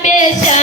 cabeça.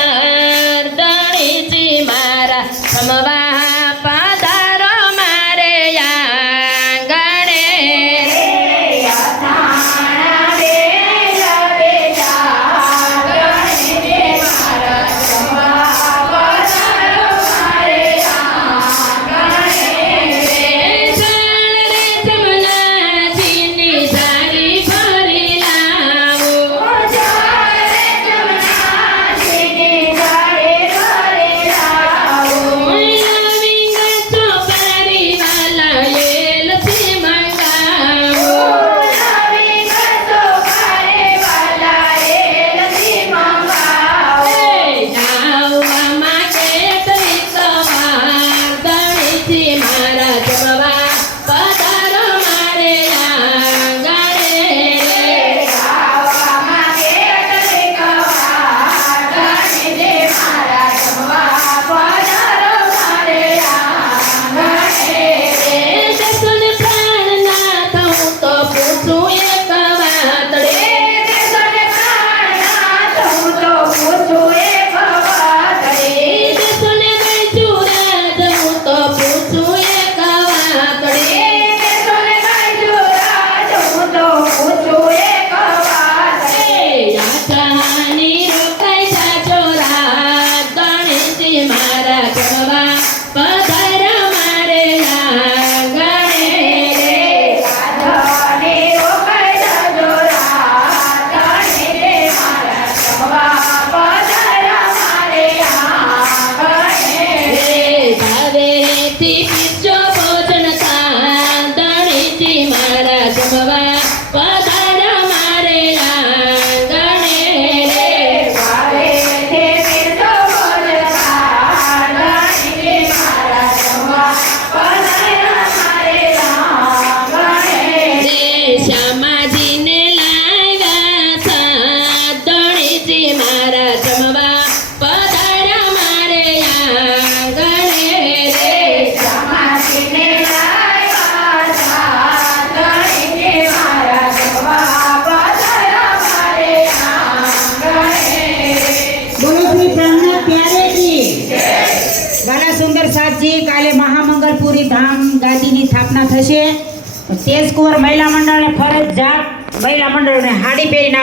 But Prasadji કાલે મહામંગલપુરી ધામ ગાદીની સ્થાપના થશે. તેજ તેજકુંવર મહિલા મંડળને ફરજિયાત મહિલા મંડળને હાડી પહેરીને